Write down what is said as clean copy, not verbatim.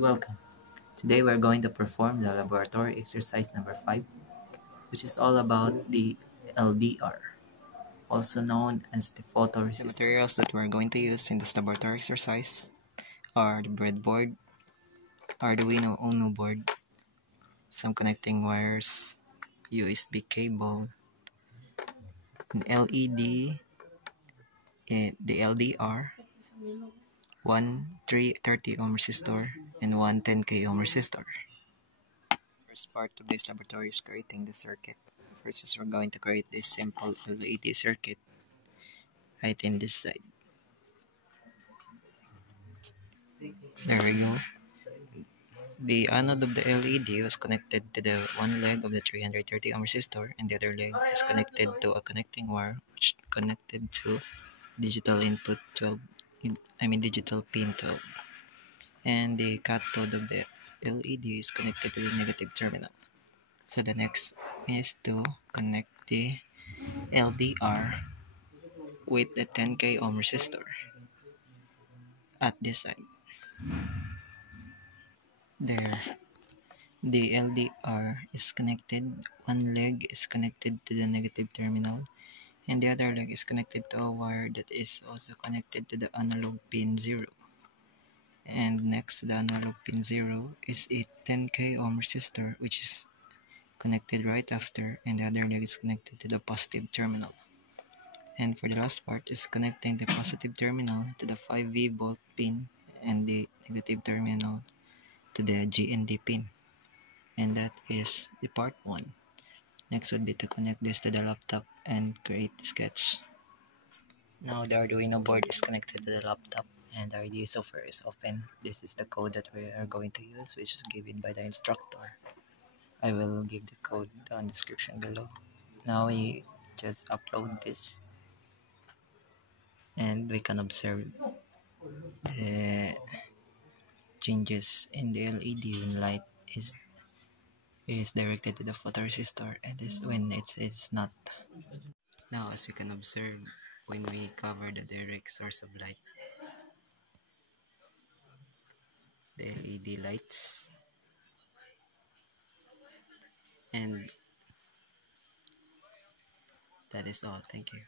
welcome. Today we're going to perform the laboratory exercise number 5, which is all about the LDR, also known as the photoresistor. The materials that we're going to use in this laboratory exercise are the breadboard, Arduino Uno board, some connecting wires, USB cable, an LED, the LDR, one 330 ohm resistor, and one 10k ohm resistor. First part of this laboratory is creating the circuit. First is we're going to create this simple LED circuit right in this side. There we go. The anode of the LED was connected to the one leg of the 330 ohm resistor, and the other leg is connected to a connecting wire which is connected to digital input 12, digital pin 12. And the cathode of the LED is connected to the negative terminal. So the next is to connect the LDR with the 10k ohm resistor at this side. There, the LDR is connected. One leg is connected to the negative terminal, and the other leg is connected to a wire that is also connected to the analog pin 0. And next to the analog pin 0 is a 10k ohm resistor, which is connected right after, and the other leg is connected to the positive terminal. And for the last part is connecting the positive terminal to the 5V volt pin and the negative terminal to the GND pin. And that is the part 1. Next would be to connect this to the laptop and create the sketch. Now the Arduino board is connected to the laptop and the IDE software is open. This is the code that we are going to use, which is given by the instructor. I will give the code down in the description below. Now we just upload this and we can observe the changes in the LED when light is directed to the photoresistor, and this when it's not. Now as we can observe, when we cover the direct source of light, the LED lights, and that is all. Thank you.